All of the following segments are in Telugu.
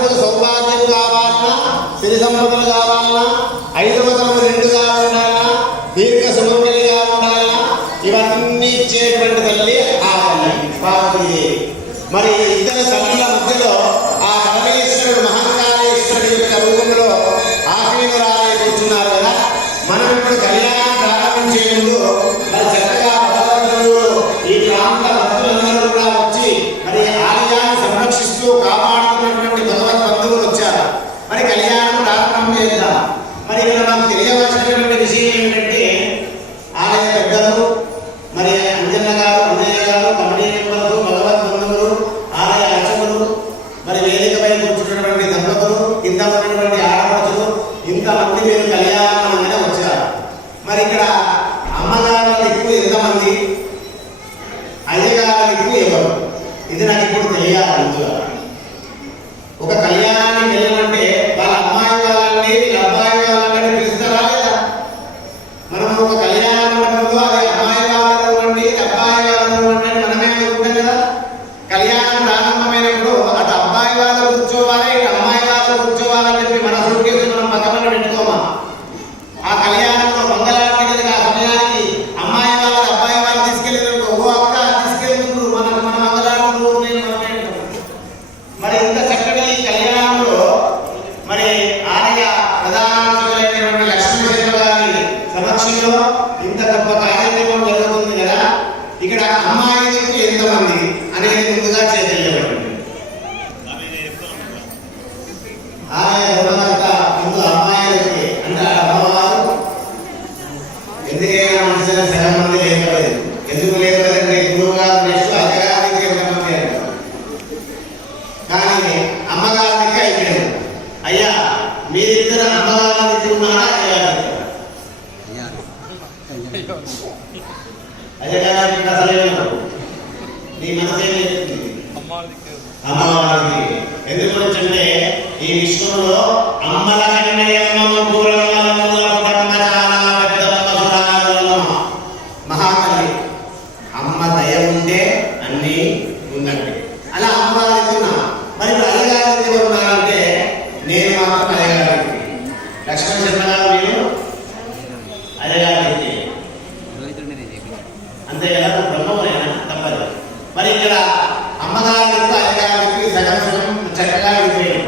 ఆడపడుకు సౌభాగ్యం కావాలన్నా, సిరి సంపదలు కావాలన్నా, 5వ తరము 2గా ఉండాలన్నా, దీర్ఘ సుమంగళిగా ఉండాలన్నా, ఇవన్నీ ఇచ్చేటువంటి తల్లి ఆ తల్లి పార్వతీదేవి. మరి ఇద్దరు తల్లుల మధ్యలో ఆ పరమేశ్వరుడు మహంకాళేశ్వరుడి యొక్క రూపంలో ఆశీనురాలై కూర్చున్నారు కదా. మనం ఇప్పుడు కళ్యాణం ప్రారంభించే ముందు మరి చక్కగా భగవంతుడు ఈ ప్రాంత భక్తులందరూ కూడా వచ్చి మరి ఆలయాన్ని సంరక్షిస్తూ కాపాడుతున్నటువంటి భగవద్ బంధువులు వచ్చారు. మరి కళ్యాణం ప్రారంభం చేద్దాం. మరి ఇక్కడ మనం తెలియవలసినటువంటి విషయం ఏమిటంటే ఆలయ పెద్దలు మరి అంజన్న గారు, అన్నయ్య గారు, కమిటీ మెంబర్లు, భగవద్ బంధువులు, ఆలయ అర్చకులు, మరి వేదికపై కూర్చున్నటువంటి దంపతులు, కింద ఉన్నటువంటి ఆడపడుచులు, ఇంతమంది మీరు కళ్యాణం మీద వచ్చారు. మరి ఇక్కడ అమ్మగారుల దిక్కు ఎంతమంది, అయ్యగారుల దిక్కు ఎవరు, ఇది నాకు ఇప్పుడు తెలియాలి. ఒక కళ్యాణానికి వెళ్ళాలంటే వాళ్ళ అమ్మాయి వాళ్ళని వీళ్ళ అబ్బాయి వాళ్ళని పిలుస్తారా లేదా? మనం ఒక కళ్యాణ మండపంలో అది అమ్మాయి వాళ్ళను వండి అబ్బాయి వాళ్ళను వండి మనమే అనుకుంటాం కదా. కళ్యాణం ప్రారంభమైనప్పుడు అటు అబ్బాయి వాళ్ళు కూర్చోవాలి, ఇటు అమ్మాయి వాళ్ళు కూర్చోవాలని చెప్పి మన సూట్కేసు మనం పక్కన పెట్టుకోమా. ఆ కళ్యాణంలో మంగళారతి కదా ఆ సమయానికి అమ్మాయి వాళ్ళ అబ్బాయి వాళ్ళు తీసుకెళ్ళిన ఓ అక్క తీసుకెళ్ళినప్పుడు మన మంగళారతి మనమే. మరి ఇంత చక్కటి కళ్యాణంలో మరి ఆలయ ప్రధానమైనటువంటి లక్ష్మీదేవి గారి సమక్షంలో ఇంత గొప్ప కార్యక్రమం జరుగుతుంది కదా. ఇక్కడ అమ్మాయిలకు ఎంతమంది అనేది ముందుగా తెలియబడింది. ఆలయ ధర్మకర్త ముందు అమ్మాయిలకి అంటే అమ్మవారు ఎందుకైనా మనుషుల సగం మంది లేకపోలేదు. ఎందుకు లేకపోతే గురువు గారు నెక్స్ట్ అయ్యగారికి ఎంతమంది అంటారు. కానీ అమ్మగారికి అయిపోయింది. అయ్యా మీరిద్దరు అమ్మగారిని తిన్నారా అయ్యగారు? అయ్యగారికి అసలు నీ మనసు ఏం చెప్తుంది? అమ్మవారికి. ఎందుకు అంటే ఈ విశ్వంలో అమ్మల మహాతల్లి అమ్మ దయ ఉంటే అన్నీ ఉందండి. అలా అమ్మవారికి ఉన్నా. మరి అయ్యగారికి ఎవరు ఉన్నారంటే నేను మాత్రం అయ్యగారికి, లక్ష్మణ శర్మ గారు మీరు అయ్యగారికి అంతే కదా. బ్రహ్మమైనా తప్పదు. మరి ఇక్కడ అమ్మగారికి అయ్యగారికి సగం సగం చక్కగా విడిపోయాం.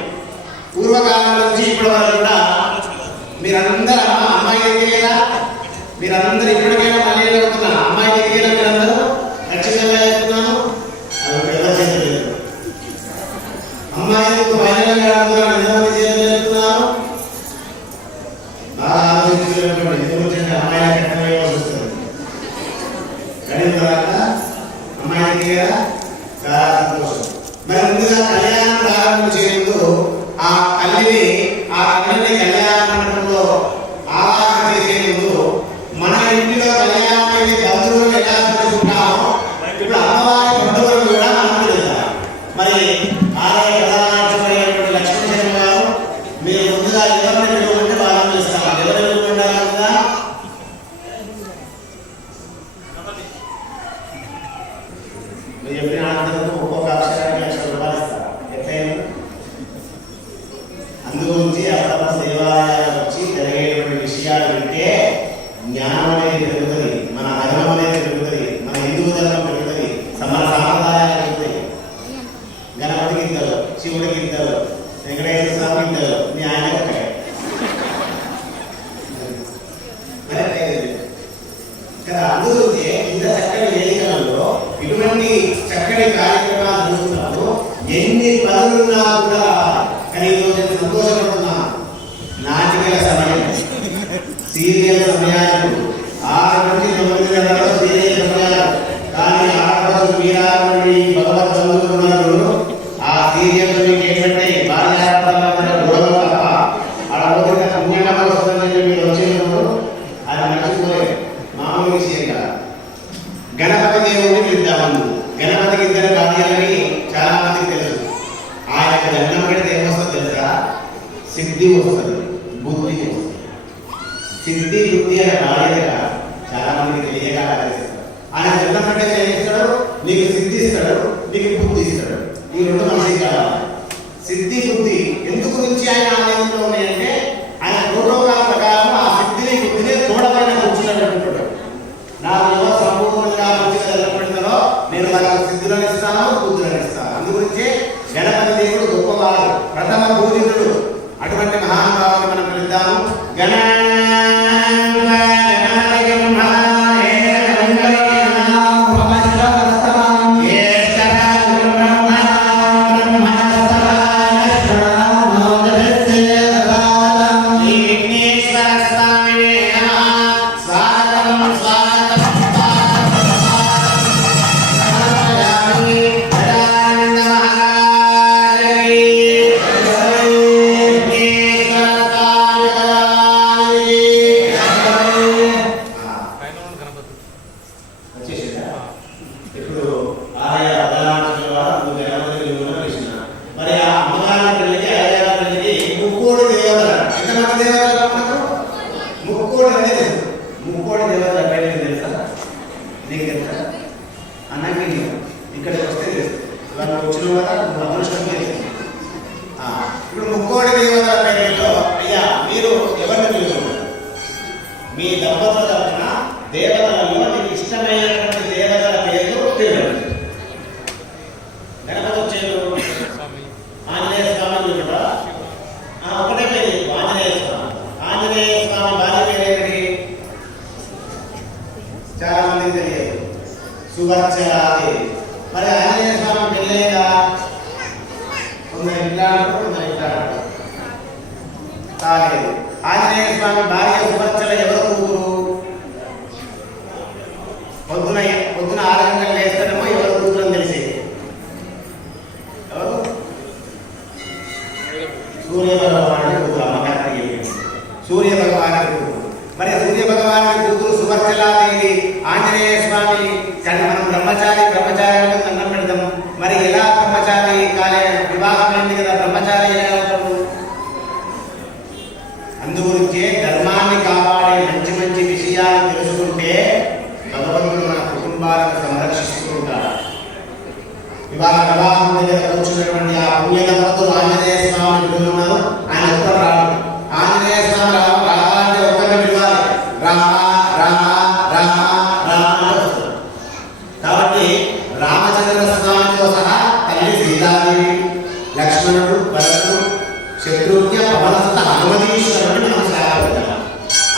పూర్వకాలం నుంచి ఇప్పటి వరకు కూడా మీరందరూ అమ్మాయి దగ్గర మీరందరూ ఇప్పటికైనా మళ్ళీ చెప్తున్నాను అమ్మాయి దగ్గర మీరందరూ ఖచ్చితంగా చెప్తున్నాను. అమ్మాయిలకు ఫైనల్ గా చెప్తున్నాను. అమ్మాయి కట్టమే వస్తుంది కడిగిన తర్వాత అమ్మాయి దగ్గర చాలా సంతోషం. మరి ముందుగా కళ్యాణం ప్రారంభించే ముందు ఆ తల్లిని కళ్యాణ మండపంలో ఆవాహన చేసే ముందు మన ఇంటిలో కళ్యాణమైన బంధువులు ఎలా చూసుకుంటామో ఇప్పుడు అమ్మవారి బంధువులు కూడా మనం తెలుస్తారు. మరి ఆలయ ప్రధానార్చకుడైనటువంటి లక్ష్మణ శర్మ గారు మీరు ముందుగా ఎవరిని పిలువమంటే వాళ్ళని పిలుస్తాం. ఎవరు పిలువమంటారా? మీరు చెప్పిన ఆనందం ఒక్కొక్క అక్షరానికి ₹1,00,000 ఇస్తారు. ఎట్లయినా అందుగురించి అప్పుడప్పుడు దేవాలయాలు వచ్చి జరిగేటువంటి విషయాలు వింటే జ్ఞానం అనేది పెరుగుతుంది, మన ధర్మం అనేది పెరుగుతుంది, మన హిందూ ధర్మం పెరుగుతుంది, మన సాంప్రదాయాలు పెరుగుతాయి. గణపతికి ఇద్దరు, శివుడికి ఇద్దరు, వెంకటేశ్వర స్వామికి ఇద్దరు, మీ ఆయన ఒక్కడే. అందుకే ఇంత చక్కటి వేదికలలో ఇటువంటి చక్కటి కార్యక్రమాలు జరుగుతున్నాము. ఎన్ని పనులున్నా కూడా కానీ ఈరోజు సంతోషపడుతున్నా. నాటికల సమయం, సీరియల్ సమయాలు 6 నుంచి 9 గంటల సీరియల్ సమయాలు. కానీ ఆడపడుచు మీరా నుండి భగవద్ బంధువులు ఉన్నారు. ఆ సీరియల్ మీకు ఏంటంటే భార్యాభర్తల గొడవలు తప్ప ఆడపోతే పుణ్యంగా వస్తుందని మీరు వచ్చినప్పుడు అది మర్చిపోయే మామూలు విషయం కాదు. గణపతి దేవుడిని పిలుద్దాము. గణపతికి ఇద్దరు భార్యలని చాలా మందికి తెలుసు. ఆయన దండం పెడితే ఏమొస్తుంది తెలుసా? సిద్ధి వస్తుంది, బుద్ధి వస్తుంది. సిద్ధి బుద్ధి అనే భార్యగా చాలా మందికి తెలియక ఆలోచిస్తారు. ఆయన దండం పెడితే ఏం ఇస్తాడు? నీకు సిద్ధి ఇస్తాడు, నీకు బుద్ధి ఇస్తాడు. ఈ రెండు మనసుకి కావాలి. సిద్ధి బుద్ధి ఎందు గురించి ఆయన ఆలయంలో ఉన్నాయంటే ఆయన ప్రోటోకాల్ ప్రకారం ఆ సిద్ధిని బుద్ధిని తోడపైన కూర్చున్నట్టు నాకు సంపూర్ణంగా మంచిగా నిలబడిందో నేను వాళ్ళకి సిద్ధులను ఇస్తాను బుద్ధులను ఇస్తాను. అందుగురించే గణపతి దేవుడు గొప్పవాడు, ప్రథమ పూజితుడు. అటువంటి మహానుభావుని మనం పిలుద్దాము. ఇప్పుడు ముక్కోడి దేవతల పేరులో అయ్యా మీరు ఎవరిని పిలుస్తున్నారు? మీ దంపతుల తరఫున దేవతలలో మీకు ఇష్టమైనటువంటి దేవతల పేర్లు తెలియదు. గణపతి వచ్చేది ఆంజనేయ స్వామి కూడా ఒకటే పేరు ఆంజనేయ స్వామి. ఆంజనేయ స్వామి భార్య పేరు ఏమిటి? చాలా మందికి తెలియదు, సువర్చరాదేవి. మరి ఆంజనేయ స్వామి పెళ్ళైందా? ఇట్లా కాలేదు. ఆంజనేయ స్వామి భార్య సువర్చల ఎవరు కూతురు? పొద్దున 6 గంటలు లేస్తాడేమో ఎవరు కూతురు అని తెలిసేది. ఎవరు? సూర్య భగవానుడి కూతురు. అమ్మగారికి సూర్య భగవానుడి కూతురు. మరి సూర్య భగవానుడి కూతురు సువర్చలాదేవి ఆంజనేయ స్వామి మనం బ్రహ్మచారి అన్నం పెడతాము. మరి ఎలా బ్రహ్మచారి కాలే? వివాహం అయింది కదా, బ్రహ్మచారి ఎలా అవుతాడు? అందుగురించే ధర్మాన్ని కాపాడే మంచి మంచి విషయాలు తెలుసుకుంటే భగవంతుడు మన కుటుంబాలను సంరక్షిస్తూ ఉంటాడు. వివాహం దగ్గర కూర్చున్నటువంటి ఆ పుణ్య దంపతులు ఆంజనేయ స్వామిని పిలుస్తున్నారు. ఆయన ఒక్కరు రాడు. ఆంజనేయ స్వామి రావాలంటే ఒక్కరిని పిలవాలి. రామ రామ రామ రామ. కాబట్టి రామచంద్ర స్వామితో సహా తల్లి సీతాదేవి, లక్ష్మణుడు, భరతుడు, శత్రుఘ్న, పవనసుత, హనుమతీశ్వరుడు మనం సేవ.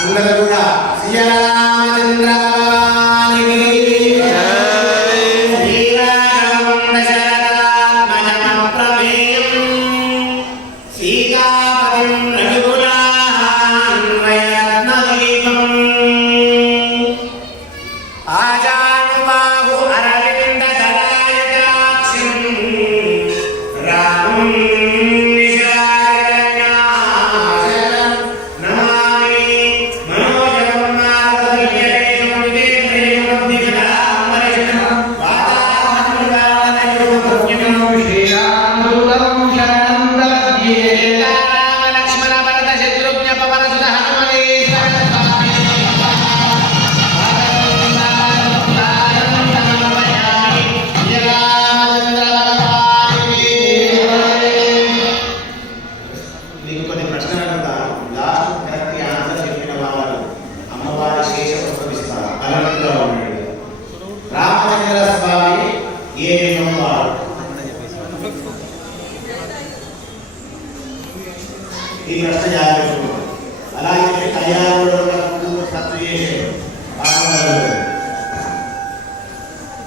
అందరూ కూడా శ్రీరామచంద్ర ఈ ప్రశ్న జాగ్రత్త. అలాగే కళ్యాణంలో ఖర్చు చేసే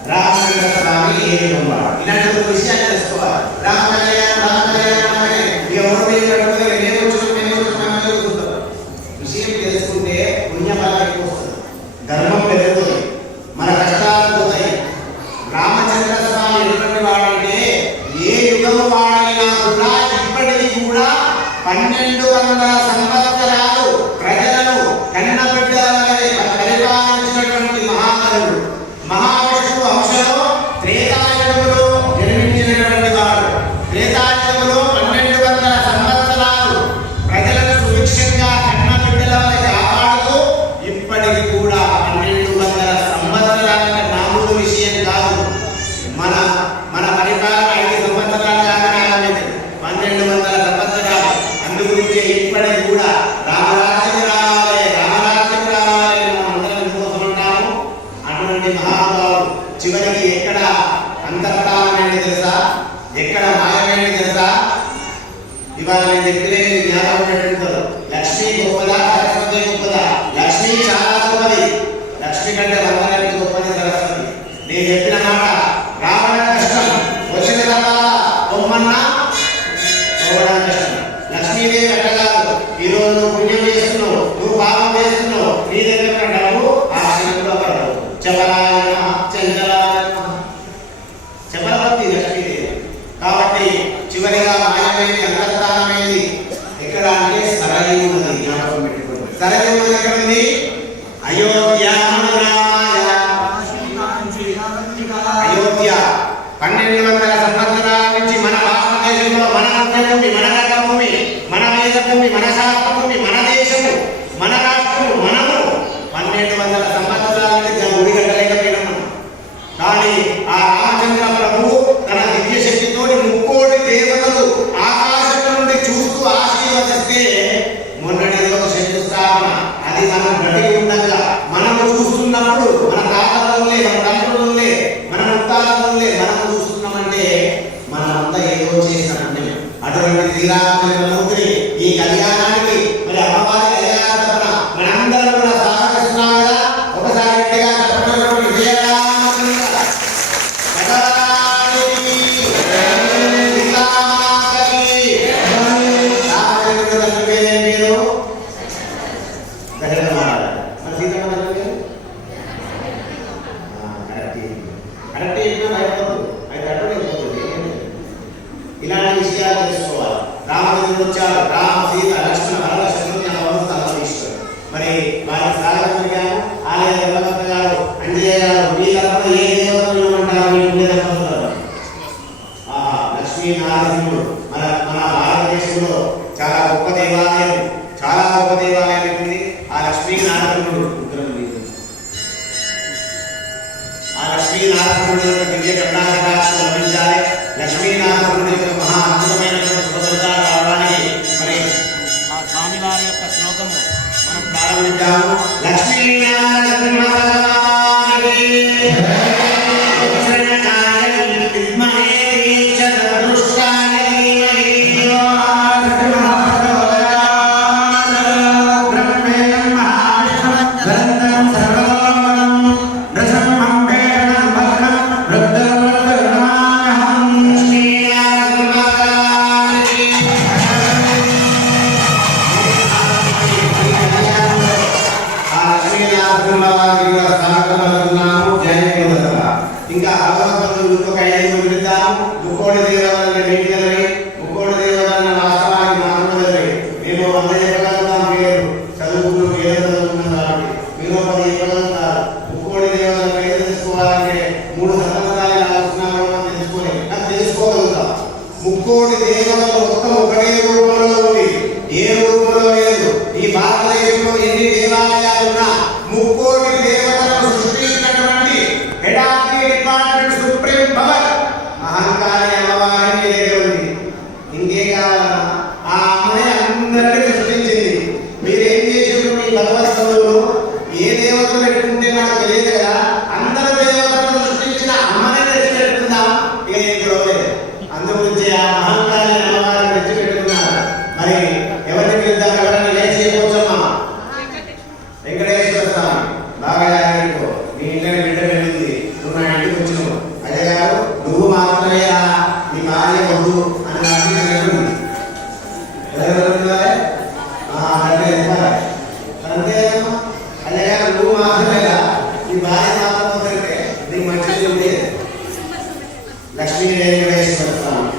రామచంద్ర స్వామి ఏమి ఉన్నారు ఇలాంటి ఒక విషయాన్ని తెలుసుకోవాలి. రామ కళ్యాణం విషయం తెలుసుకుంటే పుణ్యఫలం ఎక్కువ వస్తుంది, ధర్మం పెరుగుతుంది, మన కష్టాలు పోతాయి. రామచంద్ర స్వామి ఎటువంటి వాడంటే ఏ యుగము వాడైనా కూడా ఇప్పటికీ కూడా 1200 సంవత్సరాలు ప్రజలను కన్నబిడ్డలై పరిపాలించినటువంటి మహాకరుడు. మహావిష్ణువు అంశలో త్రేతాయుగంలో జన్మించినటువంటి వాడు. త్రేతాయుగంలో 1200 సంవత్సరాలు ప్రజలను సుభిక్షంగా కన్నబిడ్డలై కాపాడుతూ ఇప్పటికి కూడా 1200 సంవత్సరాల మామూలు విషయం కాదు. మన పరిపాలన 5 సంవత్సరాలు కాగానే 1200 ఏంటి తెలుసా? ఇవాళ నేను చెప్పిన జ్ఞాపకం పెట్టుకుంటారు. లక్ష్మి గొప్పదా సరస్వతి గొప్పదా? లక్ష్మి చాలా గొప్పది. లక్ష్మి కంటే 100 రెట్లు గొప్పది సరస్వతి. నేను చెప్పిన మాట రావడం కష్టం, వచ్చిన తర్వాత బొమ్మన్నా పోవడం కష్టం. లక్ష్మీదేవి అట్ట కాదు. ఈరోజు నువ్వు పుణ్యం చేస్తున్నావు, నువ్వు పాపం చేస్తున్నావు, నీ దగ్గర డబ్బు ఆ క్షణంలో పడవు. చెప్పలపతి లక్ష్మీదేవి. కాబట్టి చివరిగా మాయమైంది, అంతర్ధానమైంది ఎక్కడ అంటే సరయు ఉన్నది. జ్ఞాపకం పెట్టుకోండి. సరయు ఉన్నది ఎక్కడ ఉంది? అయోధ్య. అయోధ్య 1200 సంవత్సరాల నుంచి మన భారతదేశంలో మన పుణ్యభూమి, మన రంగభూమి, మన వేదభూమి, మన శాస్త్రభూమి, మన దేశము, మన రాష్ట్రము, మనము 1200 సంవత్సరాల నుంచి గుడి కట్టలేకపోయినాం. కానీ ఆ రామచంద్ర ప్రభువు తన దివ్య శక్తితో 3 కోటి దేవతలు ఆకాశం నుండి చూస్తూ ఆశీర్వదిస్తే మొన్నటి రోజు శంకుస్థాపన. అది మనం గడిగి ఉండగా మనము చూస్తున్నప్పుడు మన తాతలే, మన తండ్రులే, మన ముత్తాతలే మనం చూస్తున్నామంటే మనమంతా ఏదో చేసిన పుణ్యం. అటువంటి శ్రీరామచంద్రమూర్తిని ఈ కళ్యాణానికి మరి అమ్మవారి కళ్యాణ తపన మనందరం కూడా సహకరిస్తున్నాం కదా. ఒకసారి గట్టిగా చెప్పండి. విజయరామచంద్ర ఇలాంటి విషయాలు తెలుసుకోవాలి. రామచంద్రుడు వచ్చారు, రామ సీత లక్ష్మణ భరత శత్రుఘ్న మరి వారి సాగరికాము ఆలయ దంపతులు గారు, అంజయ్య గారు, మీ తరఫున ఏ దేవతలు ఉంటారు? మీ ఉండే దంపతులు లక్ష్మీనారాయణుడు మన భారతదేశంలో చాలా గొప్ప దేవాలయం, చాలా గొప్ప దేవాలయం ఉంది. ఆ లక్ష్మీనారాయణుడు దివ్య కర్ణాటక లభించాలి. లక్ష్మీనారాయణుడి యొక్క మహా అద్భుతమైనటువంటి శుభఫలితాలు రావడానికి మరి ఆ స్వామివారి యొక్క శ్లోకము మనం ప్రారంభించాము. లక్ష్మీనారాయణ ఇంకా భగవంతుడు ఇంకొక 5 విడుద్దాం. ముక్కోడి దేవతలని మీడియలవి, ముక్కోడి దేవతలని వాస్తవానికి మానవులవి. మేము 100 చెప్పగలుగుతాం పేరు, చదువుకున్న పేరు చదువుకున్నాం కాబట్టి మీరు 10 చెప్పగలుగుతారు. ముక్కోడి దేవతల పేరు తెలుసుకోవాలంటే 3 సంవత్సరాలు ఆలోచన తెలుసుకోలేదు, నాకు తెలుసుకోగలుగుతాం. ముక్కోడి దేవతలు మొత్తం ఒకటే రూపంలో ఉంది, ఏ రూపంలో లేదు. ఈ భారతదేశంలో ఎన్ని దేవాలయాలు ఉన్నా ముక్కోడి దేవతలను సృష్టించినటువంటి సుప్రీం పవర్ అహంకారి అమ్మవారి ఉంది. ఇంకే కావాలన్నా ఆ అమ్మనే అందరినీ సృష్టించింది. మీరేం చేసారు? మీ భగవద్గీతలో ఏ దేవతలు పెట్టుకుంటే నాకు తెలియదు కదా. అందరు దేవతలను సృష్టించిన అమ్మనే తెచ్చిపెట్టుకుందాం. ఇక ఏం చూడలేదు. అందుగురించి ఆ అహంకారి అమ్మవారిని తెచ్చిపెట్టుకున్నారు. మరి ఎవరికి వెళ్తాం? ఎవరైనా లేచి చేయవచ్చమ్మా? వెంకటేశ్వర స్వామి బాగా జాగ్రత్త. నీ ఇంట్లో బిడ్డ వెళ్ళింది, నువ్వు నా ఇంటికి వచ్చినావు. అదే గారు నువ్వు మాత్రమే నీ భార్య వద్దు అని అంతేమ్మా. అదే గారు నువ్వు మాత్రమే నీ భార్య మాత్రం కంటే నీకు మంచిది ఉండేది. లక్ష్మీ వెంకటేశ్వర స్వామి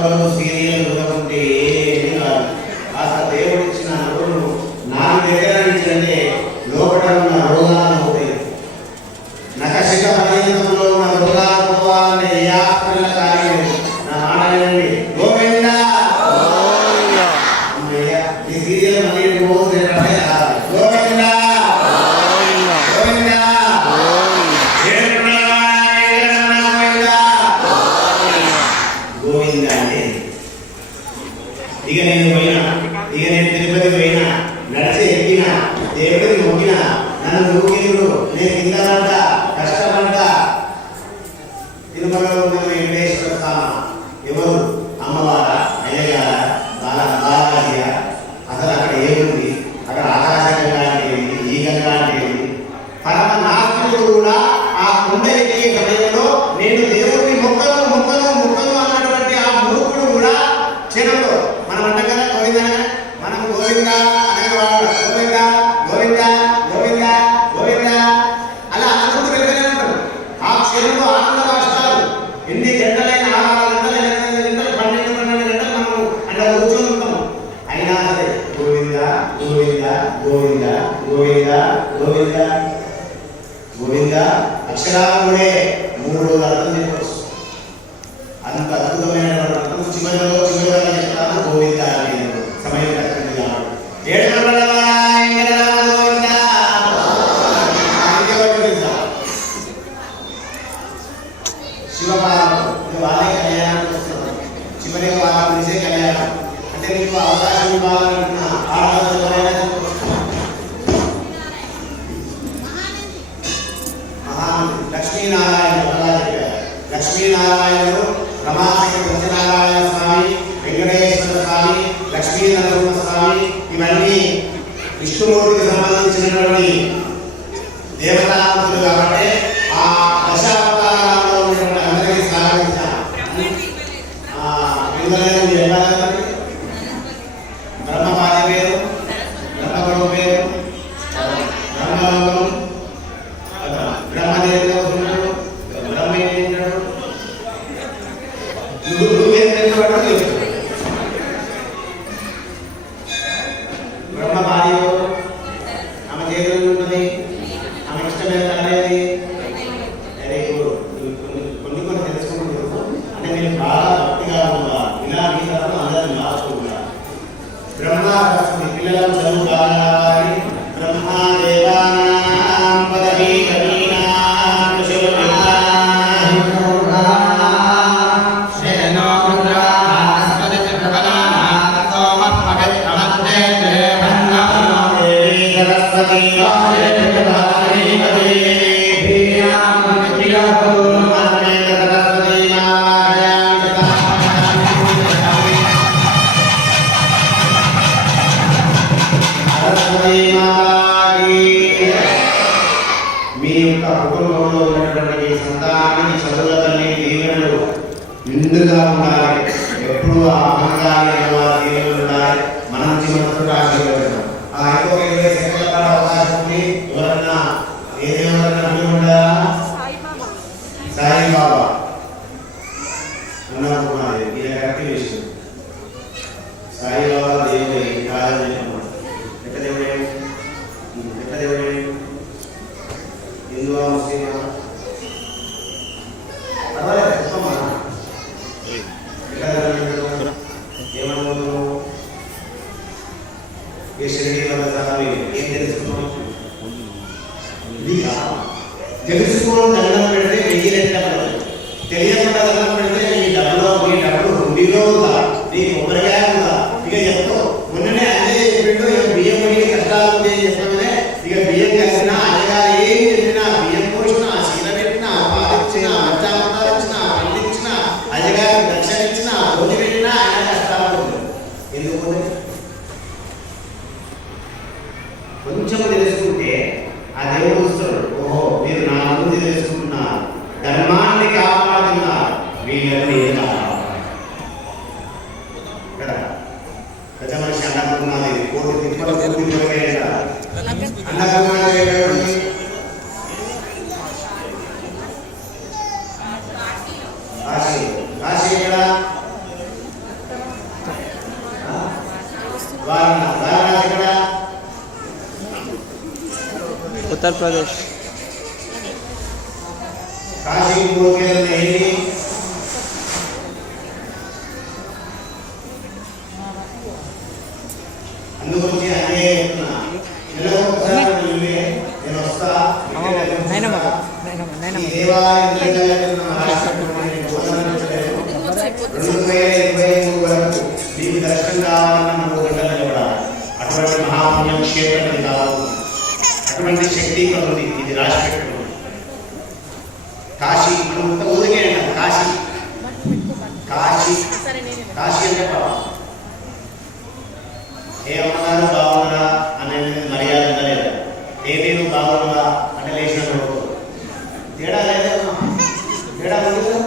బట్టలు సీరియల్ చూడకుంటే ఏమీ కాదు. అసలు దేవుడు ఇచ్చిన నోరు నాకు దగ్గర నుంచంటే లోపల ఉన్న రోగాలు పోతాయి. నకశిక పర్యంతంలో ఉన్న రోగాలు పోవాలంటే ఏ ఆత్మల కార్యం నా మాట వినండి. గోవిందా ఈ సీరియల్ మళ్ళీ పోతే గోవిందా గోవిందా గోవిందా అంటే ఇక నేను పోయినా, ఇక నేను తిరుపతి పోయినా, నడిచి ఎక్కినా, దేవుడికి మొక్కినా, నన్ను నూకిండు, నేను కిందపడ్డ కష్టపడ్డ. తిరుమలలో ఉన్న వెంకటేశ్వర స్వామి ఎవరు? అమ్మవారా, అయ్యగారా, బాలాజీయ? అసలు అక్కడ ఏముంది? అక్కడ ఆకాశంగా అంటే ఏంటి, ఈ గంగా అంటే ఏంటి? పరమ నాస్తికుడు కూడా ఆ కొండ ఎక్కే సమయంలో నేను దేవుడిని మొక్కలు మొక్కలు మొక్కలు అన్నటువంటి ఆ మూర్ఖుడు కూడా క్షణంలో మనం అంటాం కదా గోవింద, మనం గోవింద అనేవాడు గోవింద గోవింద గోవింద గోవింద అలా అనుకుంటూ వెళ్తూనే ఉంటాం. ఆ క్షణంలో ఆనంద కష్టాలు ఎన్ని గంటలైన 6 గంటలు 8 గంటలు 12 గంటలు మనం అలా కూర్చొని ఉంటాం. అయినా సరే గోవింద గోవింద గోవింద గోవింద గోవింద గోవింద అక్షరాలుడే 3 రోజులు అర్థం చెప్పవచ్చు. అంత అద్భుతమైనటువంటి అర్థం చివరిగా చెప్తాను. గోవింద అనేది సమయం కరెక్ట్ కాదు. 7 గంటల శివపాలన వాళ్ళే కళ్యాణానికి వస్తున్నారు. చివరిగా వాళ్ళ నిజే కళ్యాణం అంటే మీకు అవకాశం ఇవ్వాలనుకున్న లక్ష్మీనారాయణ లక్ష్మీనారాయణుడు రమాశంకర సత్యనారాయణ స్వామి, వెంకటేశ్వర స్వామి, లక్ష్మీ నరసింహ స్వామి ఇవన్నీ విష్ణుమూర్తికి సంబంధించినటువంటి దేవతామూర్తులు కాబట్టి ఆ దశావతారాల్లో ఉన్నటువంటి అందరికీ స్వాగతించాలి. బ్రహ్మపాద పేరు, బ్రహ్మగురు పేరు, బ్రహ్మలోకం, బ్రహ్మదేవుడు ఉన్నాడు, బ్రహ్మేంద్రుడు, బ్రహ్మ భార్య ఆమె చేతులు ఉంటుంది, ఆమె ఇష్టమైన అనేది కొన్ని కొన్ని తెలుసుకుంటున్నారు. అంటే మీరు బాగా భక్తిగా ఉండాలి. ఇలా మీ తరఫున అందరినీ మార్చుకుంటారు. బ్రహ్మ పిల్లలకు చదువు బాగా రావాలి. బ్రహ్మదేవానాం పదవీ కవీనాం మీ యొక్క కుటుంబంలో ఉన్నటువంటి సంతానాన్ని చదువుల తల్లి దీవెనలు నిండుగా ఉండాలి. ఎప్పుడు ఆ అహంకారి దీవెనలు ఉండాలి. మనం చివరి ఆశీర్వదించాం. ఆ ఇంకొక 20 సెకండ్ల పాటు అవకాశం ఉంది. ఎవరన్నా ఏదేమన్నా ఉండాలా? సాయిబాబా అన్నకుమారి ఇలా కరెక్ట్ విషయం. సాయిబాబా దేవుడే కాదని ఎక్క దేవుడే ఎక్క దేవుడే హిందువా ముస్లిమా పర్వాలేదు చెప్పమ్మా. ఏమనుకుంటున్నావు? ఏ శ్రేణి ఏం తెలుసుకున్నావు? తెలుసుకోవడం దండం పెడితే 1000 రెట్ల పడదు. తెలియకుండా దండం పెడితే నీ డబ్బులో హుండీలో ఉందా, నీ కొబ్బరికాయ ఉందా, ఇక చెప్తావు. మొన్ననే అదే చెప్పిండు, ఇక బియ్యం పడి కష్టాలు ఉంటాయని చెప్పగానే ఇక బియ్యం కలిసిన అయ్యగారు ఏం చెప్పినా బియ్యం పోసిన, శీల పెట్టిన, పాలిచ్చిన, మధ్యాహ్నం ఇచ్చిన, పండించిన, అయ్యగారు దక్షిణ ఇచ్చిన, రోజు పెట్టినా ఆయన కష్టాలు ఉంటుంది. ఎందుకు కొంచెం తెలుసుకుంటే ఆ దేవుడు వస్తాడు. ఓహో మీరు నా ముందు తెలుసుకుంటున్నారు, ధర్మాన్ని కాపాడుతున్నారు, వీళ్ళని కదా పెద్ద మనిషి అన్నకున్నది కోటి తిప్పలు అన్నకున్నది రాశి రాశి ఇక్కడ उत्तर प्रदेश। काशीपुर के नहीं అందుగురించి అనే నెలలో ఒకసారి వెళ్ళి నేను వస్తా ఈ దేవాలయం నిలకడగా మహారాష్ట్రలోని గోదావరి 2023 వరకు మీకు దర్శనం కావాలన్న 3 గంటలు కూడా అటువంటి మహాపుణ్య క్షేత్రం ఇది కావాలి. అటువంటి శక్తి ఉంది ఇది రాష్ట్రం కాశీ అంత ఊరికే అంటారు కాశీ కాశీ కాశీ అంటే ఏ అమ్మగారు బాగున్నారా అనేది మర్యాద లేదా ఏ మీరు బాగున్నారా అంటే లేచిన తేడా లేదా తేడా ఉంది కదా.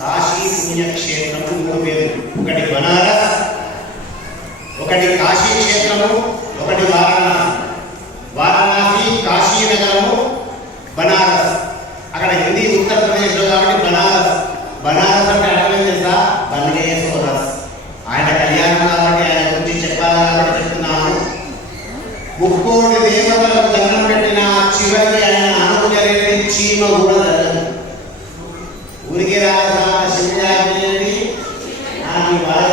కాశీ పుణ్యక్షేత్రము 3 పేర్లు, ఒకటి బనారస్, ఒకటి కాశీ క్షేత్రము, ఒకటి వారణాసి. వారణాసి కాశీ నగరము, బనారస్ అక్కడ హిందీ ఉత్తరప్రదేశ్లో కాబట్టి బనారస్. బనారస్ అంటే అర్థం తెలుసా? బన్గేశ్వరస్. ఆయన కళ్యాణం కాబట్టి ఆయన గురించి చెప్పాలి కాబట్టి చెప్తున్నాను. 3 కోటి దేవతలకు దండం పెట్టిన చివరికి ఆయన అనుకునేది చీమ కూడా జరగదు. ఊరికే రాజా శివయాజ్ఞి నాకు బాధ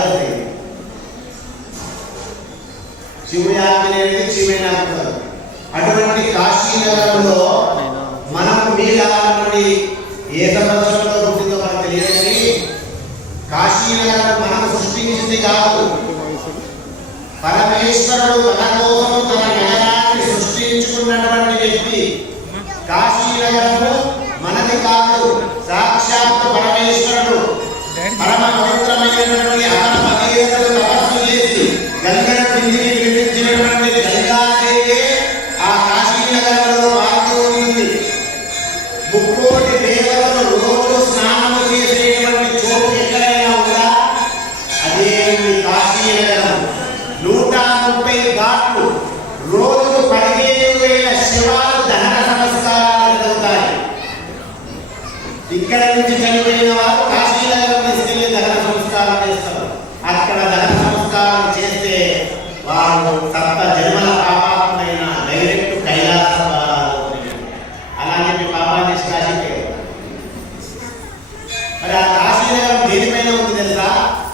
శివయాజ్ఞి చీమైన అటువంటి కాశీనగరంలో మనం మీలాంటి ఏ సంవత్సరంలో పుట్టిందో మనకు తెలియదని కాశీనగరం మనం సృష్టించింది కాదు. పరమేశ్వరుడు తన కోసం తన నగరాన్ని సృష్టించుకున్నటువంటి వ్యక్తి. కాశీనగరము మనది కాదు, సాక్షాత్ పరమేశ్వరుడు పరమ పవిత్రమైనటువంటి అమర భగీరథుడు తపస్సు చేసి గంగను కిందికి విడిపించినటువంటి గంగాదేవి ఆ కాశీనగరంలో వాడుతూ ఉంది. 3 కోటి దేవతలు రోజు స్నానం చేసేటువంటి చోటు ఎక్కడైనా ఉందా? అదే కాశీనగరం. 130 ఘాట్లు, రోజుకు 15,000 శివాలు దహన సంస్కారాలు జరుగుతాయి. ఇక్కడ నుంచి చనిపోయిన వారు కాశీనగరం తీసుకెళ్లి దహన సంస్కారం చేస్తారు. అక్కడ దహన సంస్కారం చేస్తే వారు సప్త జన్మల పాపాత్మైన డైరెక్ట్ కైలాస అలా చెప్పి పాపాన్ని కాశీకే. మరి ఆ కాశీనగరం దేనిపైన ఉంది తెలుసా?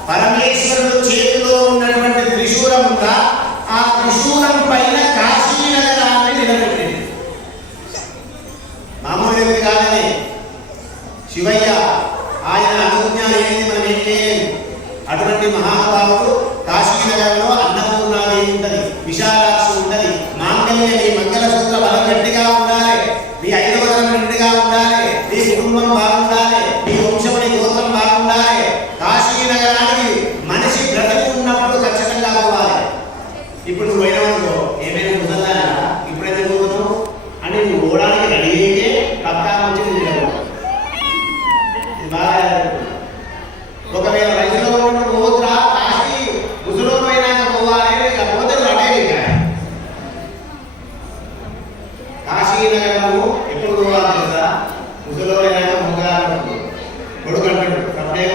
పరమేశ్వరుడు చేతిలో ఉన్నటువంటి త్రిశూలం ఉందా, ఆ త్రిశూలం పైన కాశీనగరాన్ని నిలబెట్టింది. మామూలు కాదని శివయ్య ఆయన అనుజ్ఞ ఏంటి మనం ఏం చేయలేదు. అటువంటి మహానుభావుడు కాశీనగరంలో అన్నపూర్ణాదేవి ఉంటది, విశాలాక్షి ఉంటది. మాంగళ్య మీ మంగళసూత్ర బలం గట్టిగా ఉండాలి, మీ 5వ వరం నిండుగా ఉండాలి, మీ కుటుంబం బాగుండాలి, మీ వంశముని గోత్రం బాగుండాలి. కాశీనగరానికి మనిషి బ్రతికి ఉన్నప్పుడు ఖచ్చితంగా పోవాలి. ఇప్పుడు నువ్వు పోయినవనుకో ఏమైనా కుదరదా, ఇప్పుడైతే పోతున్నావు అని నువ్వు పోవడానికి రెడీ అయితే పక్కా నుంచి ఒకవేళ వయసులో ఉన్నప్పుడు పోతురా కాశీ ముసలో పోయినాక పోవాలి, పోతే అడే కాశీనగరము ఎప్పుడు పోవాలి తెలుసా? ముసలో అయినాక ముగ్గారు కొడుకు అంటాడు ప్రత్యేక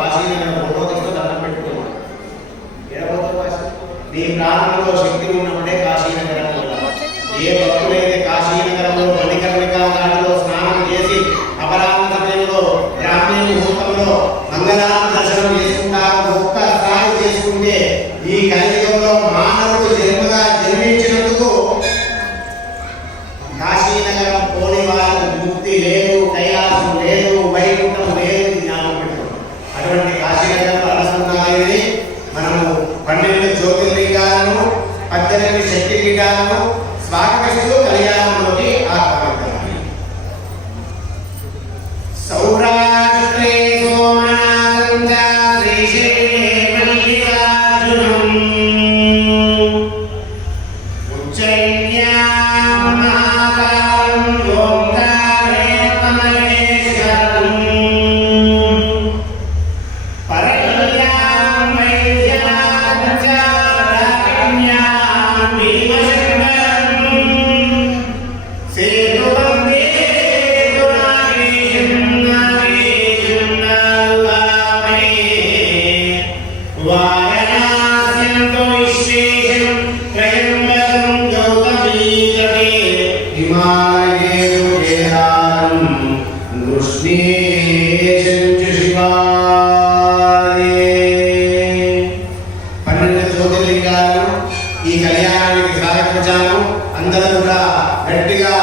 కాశీనగరం ఫోటో దండం పెట్టుకున్నాడు. నీ ప్రాణంలో శక్తి ఉన్నప్పుడే కాశీనగరం. ఏ భక్తులైతే కాశీనగరంలో మణికర్ణికా ఘాటిలో స్నానం చేసి అపరాహ్న సమయంలో బ్రాహ్మీ ముహూర్తంలో మంగళ 12 జ్యోతిర్లింగాలను ఈ కళ్యాణానికి స్వాగతించాము. అందరూ కూడా గట్టిగా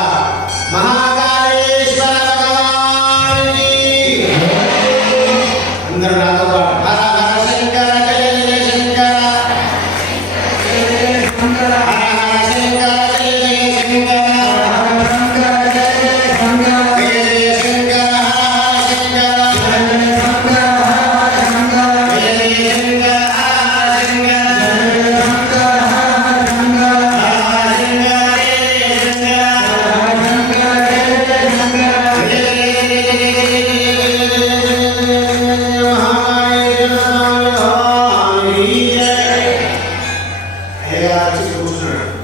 మహాకాళేశ్వర భగవానికి అందరూ నాతో పాటు హర హర శంకర జయ జయ శంకర హర హర శంకర జయ జయ శంకర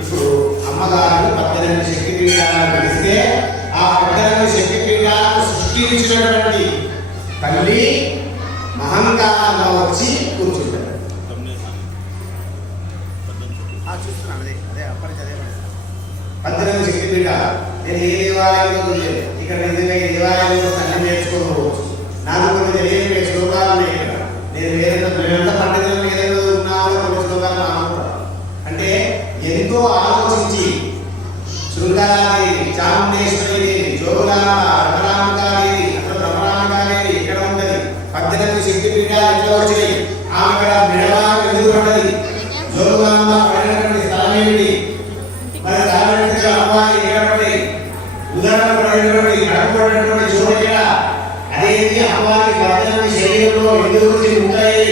ఇప్పుడు అమ్మగారు 18 శక్తి పీఠాలను పిలిస్తే ఆ 18 శక్తి పీఠాలను సృష్టించినటువంటి తల్లి మహంకారంలో వచ్చి కూర్చుంటారు. చూస్తున్నాను అదే అప్పటికి అదే 18 శక్తి పీఠాలు. నేను ఏ దేవాలయంలో చూడలేదు. ఇక్కడ నిజంగా ఈ దేవాలయంలో తల్లి నేర్చుకోవచ్చు. నాకు కొన్ని తెలియని శ్లోకాలు ఉన్నాయి. ఇక్కడ నేను మేమంతా పండితులను ఏదైనా ఉన్నామో కొన్ని శ్లోకాలు మాట్లాడుతాను. అంటే ఎంతో ఆలోచించి శృంగారాదేవి, చాముండేశ్వరి దేవి, జోగులాంబ, రమరాంబికాదేవి, అసలు రమరాంబికాదేవి ఇక్కడ ఉన్నది. 18 శక్తి పీఠాలు ఎట్లా వచ్చినాయి? ఆమె ఇక్కడ మిడవాకు ఎందుకు పడ్డది? జోగులాంబ పడినటువంటి స్థలం ఏమిటి? మరి స్థలం అమ్మాయి ఇక్కడ పడ్డాయి. ఉదాహరణ పడినటువంటి నడపబడినటువంటి జోడి అదేంటి అమ్మవారికి 18 శరీరంలో ఎందుకు గురించి ఉంటాయి?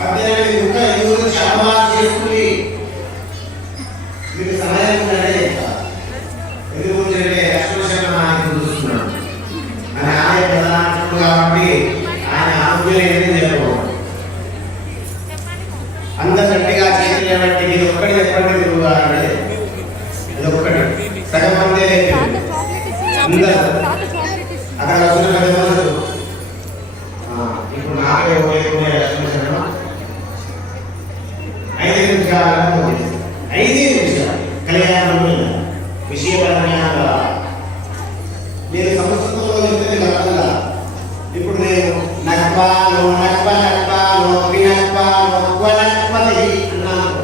18 ముక్క ఎందుకు గురించి అమ్మవారు చేసుకుంది? మీకు సమయం ఉందంటే ఎందుకు గురించి అంటే లక్ష్మణ నాయకుడు చూస్తున్నాడు అని ఆలయ ప్రధానకుడు కాబట్టి ఆయన ఆరోగ్యం ఏదైనా చెప్పకూడదు. అందరు గట్టిగా చేతులు ఇది ఒక్కటి చెప్పండి గురువు అంటే ఇది ఒక్కటి సగం మంది అందరు అక్కడ వచ్చిన పెద్ద మనుషులు ఇప్పుడు నాకే లక్ష్మణ 5 నిమిషాలు 5 నిమిషాలు కళ్యాణం విషయపరంగా నేను సంస్కృతంలో చెప్తే కాకుండా ఇప్పుడు నేను నక్పాను నక్ప నక్పాను వినక్పాను వనక్పతి అన్నాను.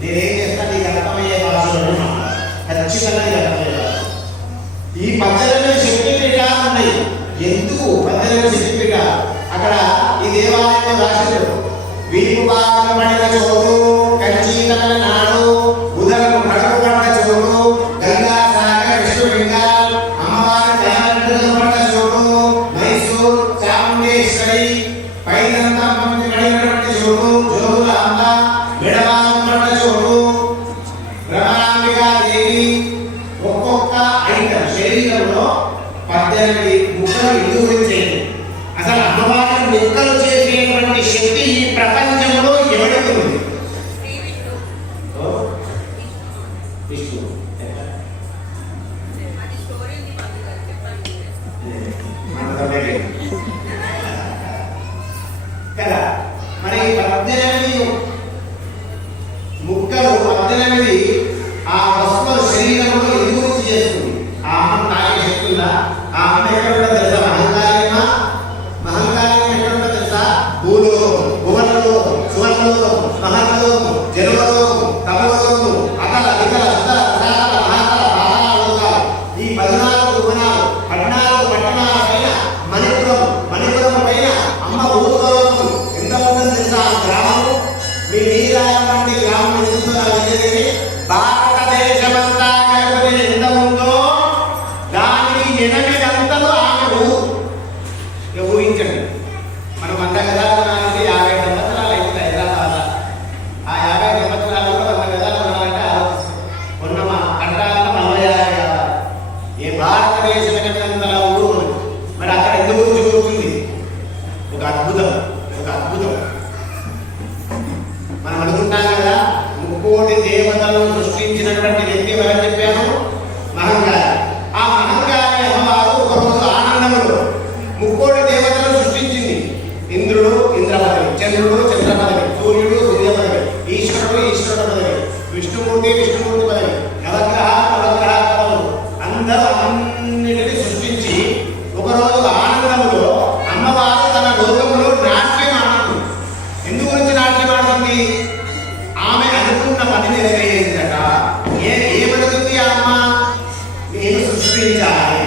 నేనేం చేస్తాను? నీకు అర్థమయ్యే భాషలో ఖచ్చితంగా అర్థమయ్యే భాష. ఈ 18 శక్తి పీఠాలు ఉన్నాయి. ఎందుకు 18 శక్తి పీఠాలు? అక్కడ ఈ దేవాలయంలో రాశారు. వీపు భాగం పడిన చోటు, కంచి కన్న నాడు, ఉదరం నడుపు పడిన చోటు, గంగా సాగర్ విష్ణులింగం, అమ్మవారి దేవాలయం పడిన చోటు, మైసూర్ చాముండేశ్వరి, పైనంతా మంది పడినటువంటి చోటు, జోగులాంబ, మిడవాకు పడిన చోటు, రమరాంబికాదేవి. ఒక్కొక్క ఐటమ్ శరీరంలో 18 ముక్కలు ఎందుకు గురించి? అసలు అమ్మవారిని ముక్కలు చేసేటువంటి శక్తి ఈ ప్రపంచంలో ఎవరికి ఉంది? విష్ణు కదా. మరి 18 ముక్కలు 18 ఆ వస్తువుల శరీరంలో ఎందుకు చేస్తుంది? ఆ అమ్మ తాగే శక్తి ఉందా? ఆ అమ్మ ఎక్కడ ఉంటుందో తెలుసా? మహంకాళిమా. మహంకాళి ఎక్కడ ఉంటుందో తెలుసా? భూలో, భువనలో, సువర్ణలో, మహా సృష్టించాలి,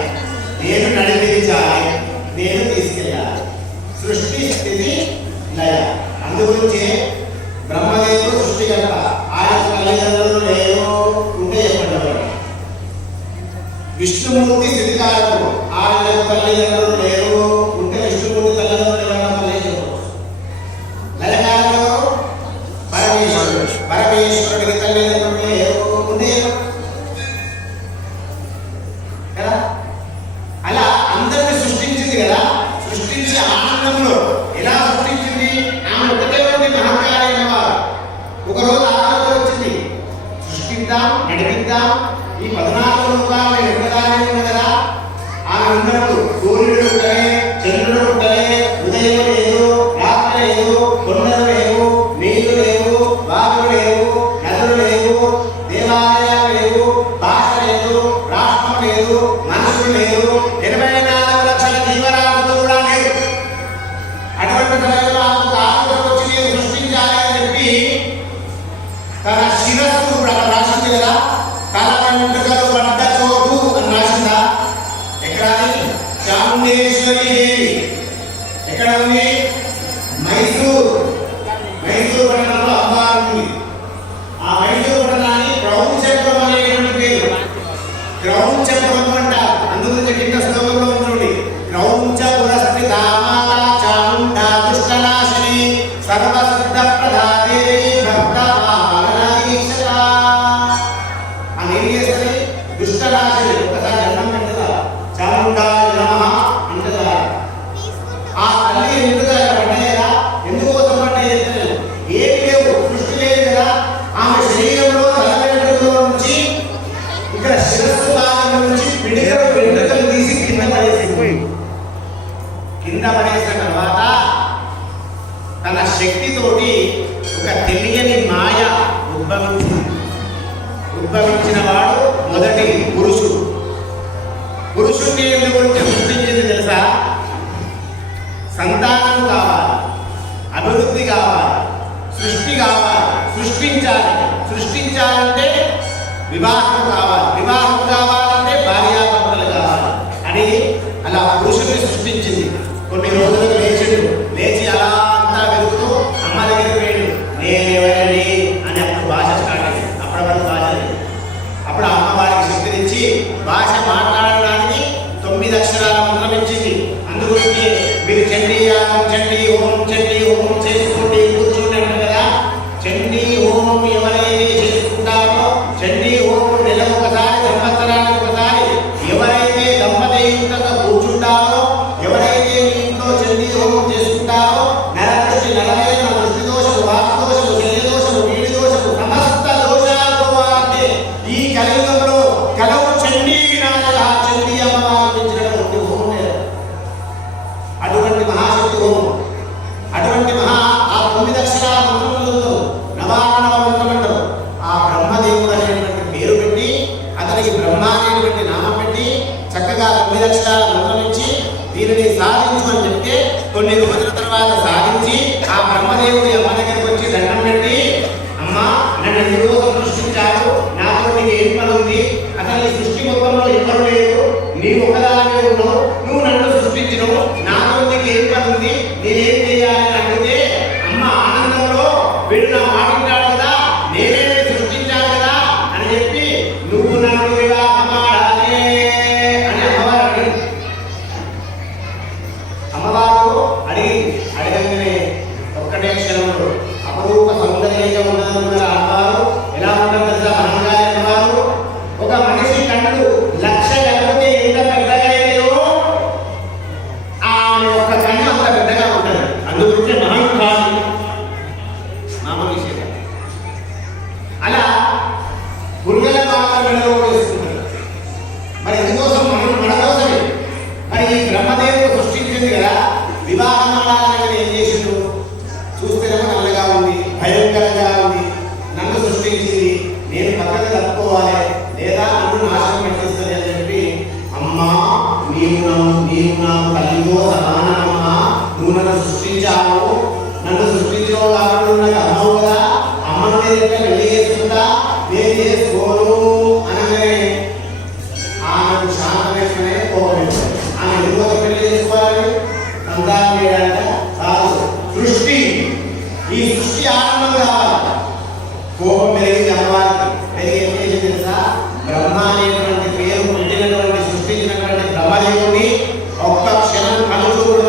నేను నడిపించాలి, నేను తీసుకెళ్ళాలి. సృష్టి స్థితి లయ. అందుగురించే బ్రహ్మదేవుడు సృష్టికర్త. ఆయన తల్లిదండ్రులు లేరు ఉంటే చెప్పండి. విష్ణుమూర్తి స్థితికారకుడు. ఆయన తల్లిదండ్రులు లేరు ఉంటే విష్ణుమూర్తి తల్లిదండ్రులు ఎవరైనా పర్లేదు చెప్పవచ్చు. లయకారుడు పరమేశ్వరుడు. పరమేశ్వరుడికి తల్లిదండ్రులు లేరు ఉంటే కదా. అలా అందరిని సృష్టించింది కదా. సృష్టించి ఆనందంలో ఎలా సృష్టించింది? ఆమె ఒకటే ఉంది మహంకారైన వారు. ఒకరోజు ఆలోచన వచ్చింది, సృష్టిద్దాం, నడిపిద్దాం, ఈ 14 రూపాయలు ఎక్కడానే ఉంది కదా. ఆమె ఉన్నప్పుడు సూర్యుడు ఉంటలే, చంద్రుడు ఉంటలే, ఉదయం లేదు, రాత్రి లేదు, కొండలు లేవు, నీళ్లు లేవు, వాగులు లేవు, నదులు లేవు, దేవాలయాలు లేవు, భాష లేదు, రాష్ట్రం లేదు, మనుషులు లేరు, 84 లక్షల జీవరాశులు కూడా లేవు. అటువంటి సమయంలో ఆలోచన వచ్చి నేను సృష్టించాలి అని చెప్పి తన శిరస్సు అక్కడ రాసింది కదా. తల వెంట్రుకలు పడ్డ చోటు అని రాసిందా? ఎక్కడ? చాముండేశ్వరి దేవి. ఎక్కడ ఉంది? మైసూరు. మైసూరు పట్టణంలో అమ్మవారు ఉంది. ఆ మైసూరు పట్టణాన్ని క్రౌంచపురం అనేటువంటి పేరు. క్రౌంచపురం అంటారు. అందుగురించి కింద శ్లోకంలో ఉంటుంది, క్రౌంచపురస్థిత మాతా చాముండా దుష్టనాశిని సర్వసిద్ధ ప్రదాదేవి భక్త ఆనీక్షత. అని ఏం చేస్తుంది? దుష్టనాశిని. ఒకసారి జన్మం పెట్టదా చాముండాయ నమః అంటదా. ఆ తల్లి ఎందుకు పడ్డాయా? ఎందుకోసం పడ్డాయి? ఏం లేవు, సృష్టి లేదు కదా. ఆమె శరీరంలో తల వెంట్రుకలో నుంచి ఇక్కడ శిరస్సు భాగం నుంచి వెంట్రుకలు తీసి కింద పడేసింది. కింద పడేసిన తర్వాత తన శక్తితోటి ఒక తెలియని మాయ ఉద్భవించింది. ఉద్భవించిన వాడు మొదటి పురుషుడు. పురుషుడిని ఎందుకు సృష్టించింది తెలుసా? సంతానం కావాలి, అభివృద్ధి కావాలి, సృష్టి కావాలి, సృష్టించాలి. సృష్టించాలంటే వివాహం కావాలి, వివాహం కావాలంటే భార్యాభర్తలు కావాలి అని అలా పురుషుడిని సృష్టించింది. కొన్ని రోజులకు లేచిండు. లేచి అలా అంతా వెతుకుతూ అమ్మ దగ్గరికి వెళ్ళి నేనెవరని అని అప్పుడు భాష స్టార్ట్ అయింది. అప్పటి వరకు భాష లేదు. అప్పుడు అమ్మ వారికి శక్తినిచ్చి భాష మాట్లాడడానికి 9 అక్షరాల మంత్రం ఇచ్చింది. అందుగురించి మీరు చండీ యాగం, చండీ హోమం, చండీ హోమం చేసుకోండి, కూర్చోండి అంటారు కదా. చండీ హోమం ఎవరైతే చేసుకుంటారో, చండీ హోమం నెలకు ఒకసారి, సంవత్సరానికి ఒకసారి ఎవరైతే దంపతియుక్తంగా కూర్చుంటారో, ఎవరైతే మీ ఇంట్లో చండీ హోమం చేసుకుంటారో, నరదృష్టి, నరవేద, దృష్టి దోషము, వాక్ దోషము, శల్య దోషము, వీడి దోషము, సమస్త దోషాలు పోవాలంటే ఈ కలియుగంలో కలవు చండీ వినాయక చండీ అమ్మవారు ఇచ్చినటువంటి హోమం లేదు. అటువంటి మహాశక్తి హోమం, అటువంటి ఆ 9 అక్షరాల మంత్రములలో నవానవ మంత్రం అంటారు. ఆ బ్రహ్మదేవుడు అనేటువంటి పేరు పెట్టి, అతనికి బ్రహ్మ అనేటువంటి నామం పెట్టి, చక్కగా 9 అక్షరాల మంత్రం ఇచ్చి దీనిని సాధించు అని చెప్తే కొన్ని రోజుల తర్వాత సాధించి ఆ బ్రహ్మదేవుడి అమ్మ దగ్గరికి వచ్చి దండం పెట్టి, అమ్మ నన్ను ఎందుకోసం సృష్టించారు, నాతో నీకు ఏం పని ఉంది, అసలు ఈ సృష్టి మొత్తంలో ఎవరు లేరు, నీవు ఒకదానివే ఉన్నావు, నువ్వు నన్ను సృష్టించినవు, నాతో నీకు ఏం పని ఉంది, నేనేం చేయాలని అడిగితే అమ్మ ఆనందంలో వీడు నా మాట వింటాడు కదా, నేనే సృష్టించాను కదా అని చెప్పి నువ్వు నన్ను వివాహమాడాలి అని అమ్మవారు అడిగింది. అమ్మవారు అడగగానే ఒక్కటే క్షణంలో అపరూప సౌందర్యంగా ఉన్నది. అమ్మవారు ఎలా ఉంటారు కదా, మహంగారి అమ్మవారు ఒక మనిషి కళ్ళు 1,00,000 కలిపితే ఎంత పెద్దగా అయ్యాయో ఆమె యొక్క కన్ను అంత పెద్దగా ఉంటుంది. అందుగురించి మహంకాళి మామూలు విషయం. అలా గురుగల మాటలలో వేసుకుంటారు. మరి ఎందుకోసం? మన కోసమే. మరి ఈ బ్రహ్మదేవుడు సృష్టించింది కదా, వివాహం ఆడాలని ఏం చేసిండు? చూస్తేనేమో నల్లగా ఉంది, భయంకరంగా ఉంది, నన్ను సృష్టించింది, నేను పక్కన తప్పుకోవాలి లేదా నన్ను నాశనం పెట్టిస్తుంది అని చెప్పి, అమ్మా నీవు నాకు తల్లితో సమానమమ్మా, నువ్వు నన్ను సృష్టించావు, నన్ను సృష్టించావు కాబట్టి నాకు అమ్మవు కదా, అమ్మను నేను పెళ్లి చేసుకుంటా, నేను చేసుకోను అనగానే ఆమెను శాంతమేశ్వరే కోపం. ఆమె ఎందుకు పెళ్లి చేసుకోవాలని సంతానం చేయడానికి కాదు. సృష్టి, ఈ సృష్టి ఆనందం కావాలి. కోపం పెరిగింది అమ్మవారికి. పెరిగి ఏం చేసి తెలుసా? బ్రహ్మ అనేటువంటి పేరు పెట్టినటువంటి సృష్టించినటువంటి బ్రహ్మదేవుని ఒక్క క్షణం కలుగుడు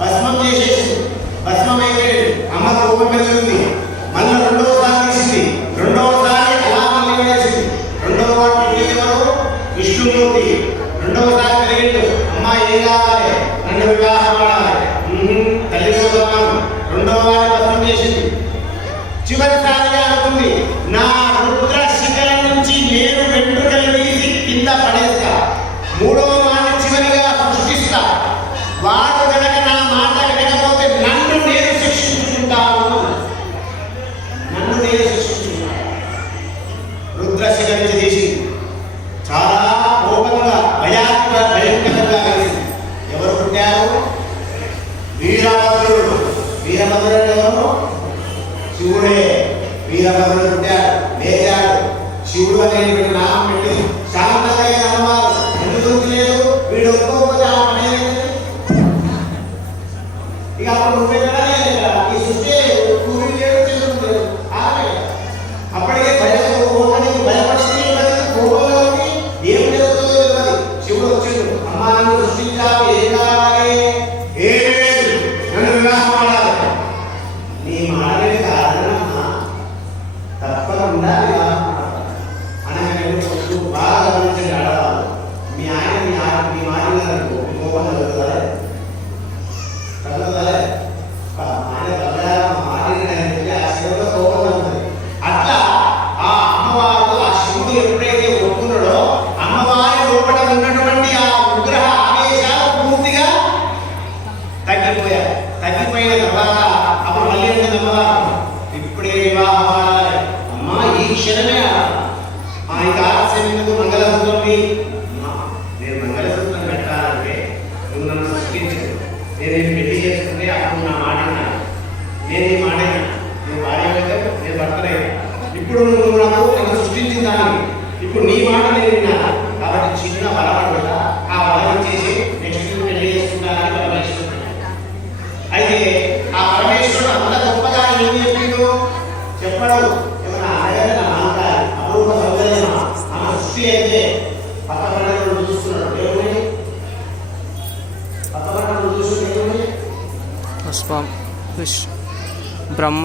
భస్మం చేసేసి భస్మమైపోయాడు. అమ్మ కోపం పెరుగుతుంది. మళ్ళీ రెండవసారి తీసింది. రెండవసారి అలా మళ్ళీ వేసింది. రెండవ వాటి విష్ణుమూర్తి రెండవసారి పెరిగిండు. అమ్మ ఏం కావాలి? రెండు వివాహం ఆడాలి. తల్లి కోసం రెండవ వారి భస్మం చేసింది. చివరిసారిగా అనుకుంది, నా రుద్ర శిఖరం నుంచి నేను వెంట్రుకలు తీసి కింద పడేస్తా. మూడవ వాడిని చివరిగా సృష్టిస్తా. వాడు కనుక నా మాట వినకపోతే నన్ను నేను శిక్షించుకుంటాను. నన్ను నేను శిక్షించుకుంటాను. రుద్ర శిఖరం నుంచి తీసింది. చాలా కోపంగా భయంకరంగా కలిసింది. ఎవరు పుట్టారు? వీరభద్రుడు. వీరభద్రుడు ఎవరు? శివుడే. వీరభద్రుడు పుట్టాడు, లేచాడు. శివుడు అనేటువంటి నామం పెట్టి శాంతంగా అమ్మవారు ఎందుకు లేదు? వీడు ఒప్పుకోకపోతే ఆ పని ఇక అప్పుడు నువ్వే కదా ఈ సృష్టి అప్పటికే భయపడికి కోపంలో ఏం జరుగుతుందో శివుడు వచ్చిండు. అమ్మ నన్ను సృష్టించావు, ఏం కావాలి? ఏం లేదు, నన్ను వివాహం ఆడాలి. నీ మాడే కారణమా? తప్పకుండా వివాహం ఆడాలి అనగానే బాగా గమనించండి. ఆడవాళ్ళు మీ ఆయన మీ మాడిన కోపం కలుగుతుందా? అట్లా ఆ అమ్మవారు ఆ శివుడు ఎప్పుడైతే ఒప్పుకున్నాడో అమ్మవారి లోపల ఉన్నటువంటి ఆ విగ్రహ ఆవేశాలు పూర్తిగా తగ్గిపోయాయి. తగ్గిపోయిన తర్వాత అప్పుడు మళ్ళీ అమ్మవారు ఇప్పుడే వివాహాలు అమ్మ ఈ క్షణమే ఇంకా ఆలస్యం మంగళసూత్రం. నేను మంగళసూత్రం పెట్టాలంటే నువ్వు నన్ను సృష్టించదు. నేను పెళ్లి చేసుకుంటే అప్పుడు నా మాట నేను ఈ మాట నువ్వు భార్య అయితే నేను భర్తనే. ఇప్పుడు నువ్వు నన్ను సృష్టించిన దాన్ని ఇప్పుడు నీ మాట నేను విన్నాను. కాబట్టి చిన్న బలపడ ఆ బలం చేసి నెక్స్ట్ పెళ్లి చేసుకుంటానని పరమేశ్వరుడు. అయితే ఆ పరమేశ్వరుడు అంత గొప్పగా ఏం చెప్పిండు చెప్పడం ఏమన్నా అడగన అహంకారం అపూర్వ సౌందర్యం ఆమె సృష్టి అయితే పక్కపడలు చూస్తున్నాడు. దేవుని పక్కపడలు చూస్తున్నాడు. దేవుని పుష్పం బ్రహ్మ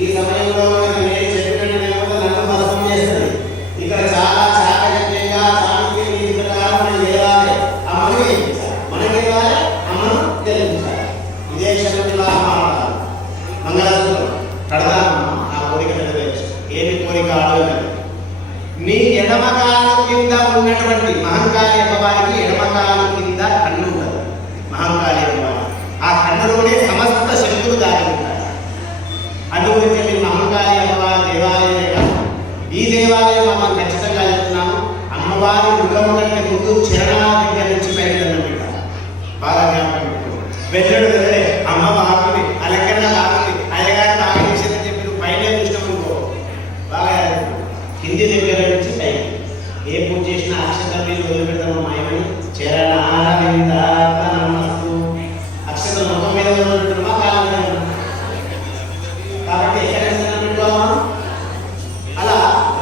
ఈ సమయంలో నన్ను మరసం చేస్తుంది. ఇక్కడ చాలా చాకచక్యంగా మనకి అమ్మను తెలిపించాలి. ఇదే క్షణంలో మంగళసూత్రం కడదామా? ఆ కోరిక నెరవేర్చు. ఏమి కోరిక? ఆలోచన. నీ ఎడమ కాలు కింద ఉన్నటువంటి మహంకాళి అమ్మవారికి ఎడమ కాలు కింద కన్ను ఉంటుంది. మహంకాళి అమ్మవారి ఆ కన్నులోనే సమస్త శక్తులు దాగి ఉంటాయి. అందుగురించి మీరు మహంకాళి అమ్మవారి దేవాలయమే కాదు, ఈ దేవాలయం మనం ఖచ్చితంగా చెప్తున్నాము. అమ్మవారి ముఖం కంటే ముందు చరణాల దగ్గర నుంచి బయటకు పెట్టాలి. బాగా జ్ఞాపకం వెళ్ళడు వెళ్ళే అమ్మ బాగుంది, అలకన్న బాగుంది, అయ్యగారి బాగా చేసేదని చెప్పి నువ్వు పైన ఇష్టం అనుకో. బాగా హిందీ దగ్గర నుంచి పైకి ఏ పూజ చేసినా అక్షతం మీద వదిలిపెడతాము. మాయమని చరణారవింద నమస్తు అక్షతం ముఖం మీద వదిలిపెట్టమా కాలం మీద. కాబట్టి అలా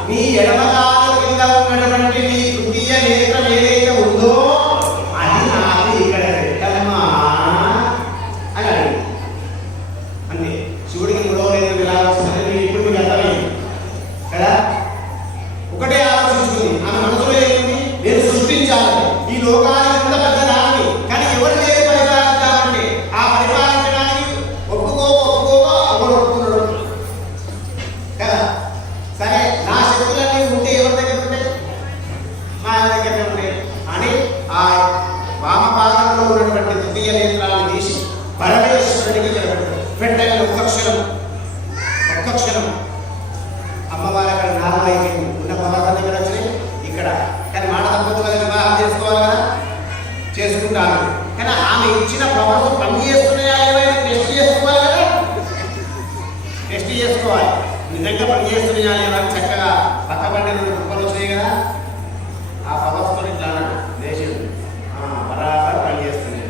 నీ ఎడమకాల కింద ఉన్నటువంటి నీ తృతీయ నేత్రం ఏదైతే ఉందో అది నాకు ఇక్కడ పెట్టమ్మా అని అడిగింది. అంతే. శివుడికి మూడవ నేత్రం ఎలా వస్తుంది ఇప్పుడు మీకు అర్థమైంది కదా. ఒకటే ఆలోచించుకుంది. ఆమె మనసులో ఏంటి? నేను సృష్టించాలి ఈ లోకానికి ఇంత పెద్ద దాన్ని, కానీ ఎవరు లేదు పరిపాలించాలంటే ఆ పరిపాలించడానికి ఒకడు ఒప్పుకున్నాడు కదా. సరే నా శక్తులన్నీ ఉంటే ఎవరి దగ్గర ఉంటాయి? మా దగ్గరనే ఉంటాయి అని ఆ వామపాదంలో ఉన్నటువంటి తృతీయ నేత్రాలను తీసి పరమేశ్వరుడికి పెట్టగా ఒక్క క్షణం అమ్మవారి అక్కడ నాలుగు అయిపోయింది. ఉన్న పదార్థాలు ఇక్కడ వచ్చినాయి ఇక్కడ. కానీ మాట తప్పదు కదా, వివాహం చేసుకోవాలి కదా, చేసుకుంటాను. కానీ ఆమె ఇచ్చిన పవర్స్ పని చేస్తున్నాయా ఏమైనా టెస్ట్ చేసుకోవాలి కదా. చేసుకోవాలి. నిజంగా పని చేస్తున్నాయా అని చక్కగా పక్క బండి 2 కుప్పలు వచ్చినాయి కదా, ఆ పవర్స్తో ఇట్లా దేశం బరాబర్ పని చేస్తున్నాయి.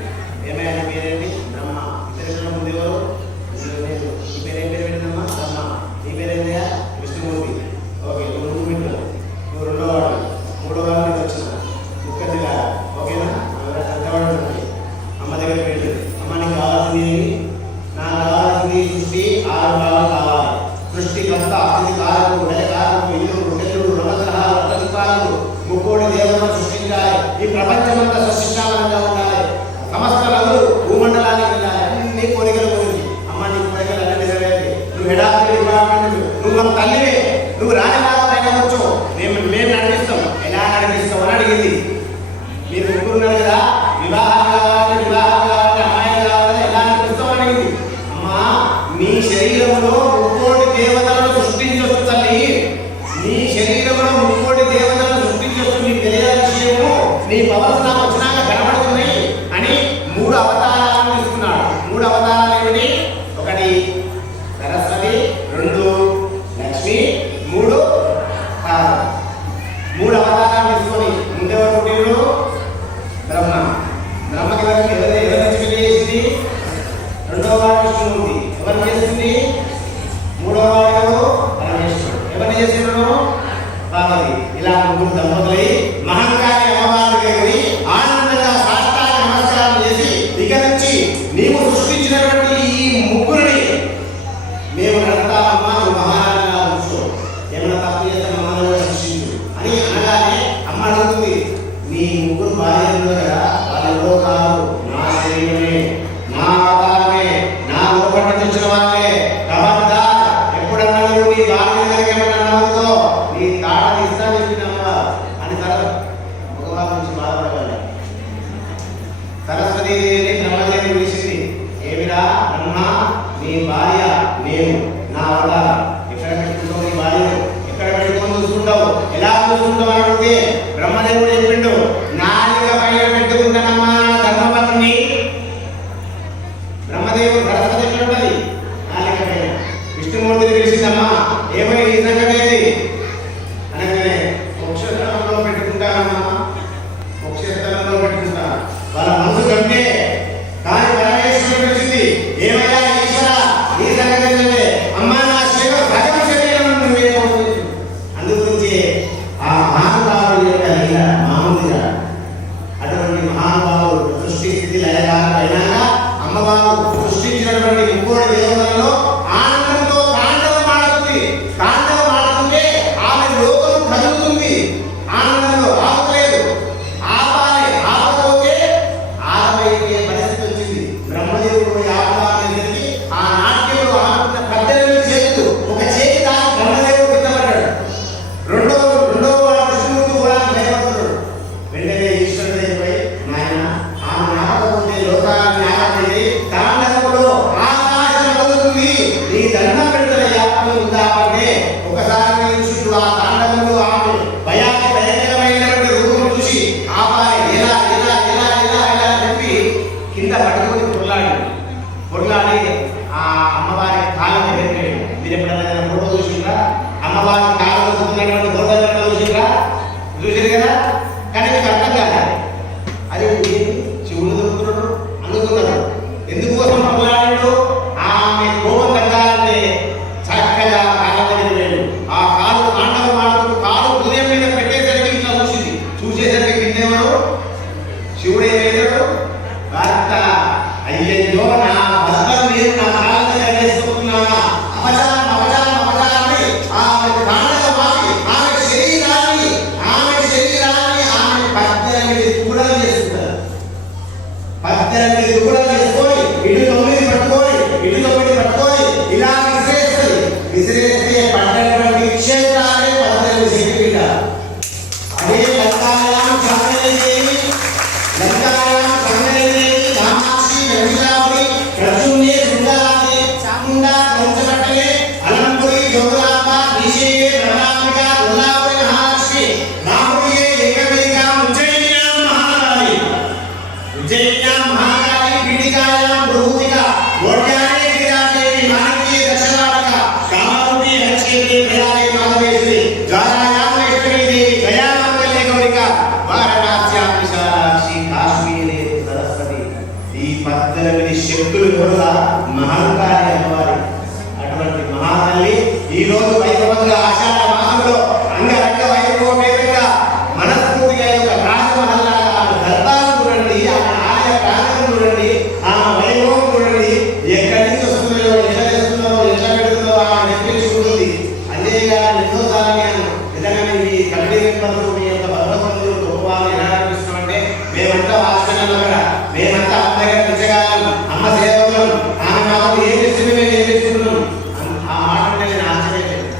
ఏమైనా పేరేంటి? బ్రహ్మ. ఇతరుల ముందు ఎవరు? ఈ పేరేం పేరు పెట్టిందమ్మా? బ్రహ్మ. ఈ పేరేందా? విష్ణుమూర్తి. ఓకే, నువ్వు పెట్టు, నువ్వు 2వ వాడు, 3వ వాడు నుంచి వచ్చిన ముక్కదిగా. ఓకేనా? పెద్దవాడు అమ్మ దగ్గర పెట్టు. అమ్మ నీకు కావాల్సింది ఏమి? నాకు కావాల్సింది సృష్టి 6 భాగాలు కావాలి. సృష్టికంత అతిథి కారకుడు, లయకారకుడు, ఇంద్రుడు, నెల్లుడు, నవగ్రహాలు, ప్రతిపాలకుడు, ముక్కోడి దేవతలను సృష్టించాలి. ఈ ప్రపంచమంతా సృష్టించాలంగా ఉండాలి. సమస్త నదులు భూమండలానికి వెళ్ళాలి. అన్ని కోరికలు పోయింది. అమ్మ నీ కోరికలు అన్ని నెరవేరి. నువ్వు ఎడారి నువ్వు మన తల్లివే, నువ్వు రాజమాత పైనవచ్చు, మేము నడిపిస్తాం. ఎలా నడిపిస్తాం అని అడిగింది. మీరు ముగ్గురు ఉన్నారు కదా, వివాహం కావాలి, అమ్మాయి కావాలి, ఎలా నడిపిస్తాం అని అడిగింది. అమ్మా నీ శరీరంలో ముక్కోటి దేవతలను సృష్టించవచ్చు తల్లి. నీ శరీరంలో ముక్కోటి దేవతలను సృష్టించవచ్చు. నీకు తెలియాల్సిన విషయము నీ పవర్స్ నాకు వచ్చినాక కనబడుతున్నాయి అని 3 అవతారాలను తీసుకున్నాడు. 3 అవతారాలు ఏమిటి? 1 సరస్వతి, 2 లక్ష్మి, 3 పార్వతి. 3 అవతారాలు తీసుకొని ముందెవరు పుట్టినరు? బ్రహ్మ. బ్రహ్మకి ఎవరి నుంచి పెళ్లి చేసింది? 2వ వాడు విష్ణుమూర్తి. ఎవరిని చేసింది? 3వ వాడు పరమేశ్వరుడు. ఎవరిని చేసినారు? పార్వతి. ఇలా 3 దంపతులై మహంకారి అమ్మవారికి వెళ్ళి ఆనందంగా సాష్టాంగ నమస్కారం చేసి, ఇక నుంచి నీవు సృష్టించినటువంటి ఈ ముగ్గురిని మేము నడతామమ్మా, నువ్వు మహారాజుగా కూర్చో, ఏమైనా తప్పు చేస్తే మమ్మల్ని కూడా సృష్టించు అని అనగానే అమ్మ అడుగుతుంది, నీ ముగ్గురు భార్యలు కదా, వాళ్ళు ఎవరో కాదు, నా శరీరమే, నా అవతారమే, నా లోపల తెచ్చిన వాళ్ళే. కాబట్టి ఎప్పుడన్నా నువ్వు నీ భార్య దగ్గరికి ఏమన్నా నవ్వుతో నీ తాట తీస్తా చెప్పినమ్మా అని భగవాన్ నుంచి బాధపడగల. సరస్వతీదేవిని బ్రహ్మదేవిని పిలిచింది. ఏమిరా బ్రహ్మ, నీ భార్య నేను, నా అవతారం. ఎక్కడ పెట్టుకుంటావు నీ భార్యను? ఎక్కడ పెట్టుకొని చూసుకుంటావు? ఎలా చూసుకుంటావు అని అడిగితే బ్రహ్మదేవుడు చెప్పిండు, నాలుక పైన పెట్టుకుంటానమ్మా ధర్మపత్ని. బ్రహ్మదేవుడు సరస్వతి ఎక్కడ ఉంటుంది? నాలుక పైన. విష్ణుమూర్తిని పిలిచిందమ్మా, ఏమై ఈ సంగతి ఏది అనగానే మోక్షస్థలంలో పెట్టుకుంటానమ్మా, మోక్షస్థలంలో పెట్టుకుంటా. వాళ్ళ మనసు కంటే కానీ పరమేశ్వరుడు పిలిచింది, ఏమయ్యా ఈశ్వర ఈ సంగతి ఏంటంటే, అమ్మా నా సగం శరీరం నువ్వే. అందుగురించి ఆ మహానుభావుడు యొక్క మామూలుగా అటువంటి మహానుభావుడు సృష్టి స్థితి లయకారకుడు అయినాక అమ్మవారు సృష్టించినటువంటి ముక్కోడి దేవతలలో ఆనందంతో తాండవం ఆడుతుంది. తాండవం ఆడుతుంటే ఆమె లోకం కదులుతుంది. ఆనందంలో ఆపలేదు. ఆపకపోతే ఆపైతే పరిస్థితి వచ్చింది. బ్రహ్మదేవుడు ఆపడానికి ఆ నాట్యంలో ఆడుతున్న పెద్దలను చేస్తూ ఒక చేతి దాని బ్రహ్మదేవుడు కిందపడ్డాడు. రెండో వాడు విష్ణుమూర్తి కూడా భయపడుతున్నాడు. వెంటనే ఈశ్వరుడు అయిపోయి, నాయన ఆమె నాపకపోతే లోకాన్ని ఆపేది, తాండవంలో ఆకాశం కదులుతుంది, నీ దండం పెడతారయ్యా ఉందామంటే ఒకసారి ఈశ్వరుడు ఆ తాండవంలో ఆమె భయంకరమైనటువంటి రూపం చూసి ఆపాలి. ఎలా ఎలా ఎలా ఎలా ఎలా చెప్పి కింద పట్టుకొని పొరలాడి ఆ అమ్మవారి కాళ్ళ దగ్గరికి వెళ్ళి, మీరు ఎప్పుడైనా ఫోటో చూసిందా? అమ్మవారి కాళ్ళ చూస్తున్నటువంటి ఫోటో చూసారు కదా, కానీ మీకు అర్థం కాదు. అది శివుడు దొరుకుతున్నాడు అనుకున్నాడు. ఎందుకోసం పొరలాడు? ఆమె కోపం తగ్గాలంటే మాట అంటే నేను ఆశ్చర్యపోయాను.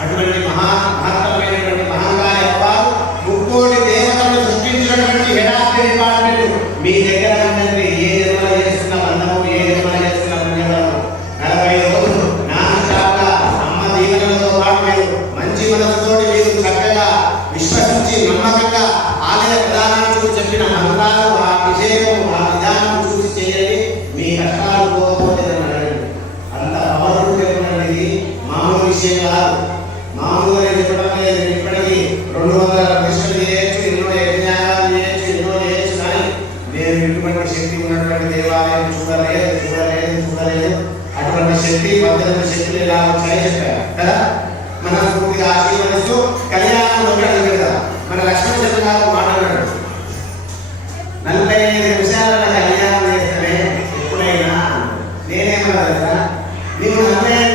అటువంటి మహత్తమైనటువంటి మహంకాళి అమ్మవారు ముక్కోటి దేవతలను సృష్టించినటువంటి హెడారి డిపార్ట్మెంట్ మీ దగ్గర ఉందండి. ఏ జన్మలో చేస్తున్న బంధము, ఏ జన్మలో చేస్తున్న పుణ్యబలము. 40 రోజులు నాన్స్టాప్గా అమ్మ దీవెనలతో పాటు మీరు మంచి మనసుతోటి మీరు చక్కగా విశ్వసించి నమ్మకంగా ఆలయ ప్రధానానికి చెప్పిన మంత్రాలు, ఆ విషయం, ఆ విధానం చూసి చేయండి. మీ కష్టాలు పోకపోతే అంత పవర్ఫుల్. మామూలు విషయం కాదు. మామూలుగా చెప్పడం లేదు. ఇప్పటికీ 200 ప్రశ్నలు చేయొచ్చు, ఎన్నో యజ్ఞాలు చేయొచ్చు, ఎన్నో చేయొచ్చు. కానీ నేను ఇటువంటి శక్తి ఉన్నటువంటి దేవాలయం చూడలేదు. అటువంటి శక్తి 18 శక్తులు ఎలా వచ్చాయో చెప్పారు కదా. మన పూర్తిగా ఆశీర్వదిస్తూ కళ్యాణంలో కదా మన లక్ష్మణ చంద్ర గారు మాట్లాడాడు. 45 నిమిషాల కళ్యాణం చేస్తేనే ఎప్పుడైనా నేనేమన్నా నీవు 45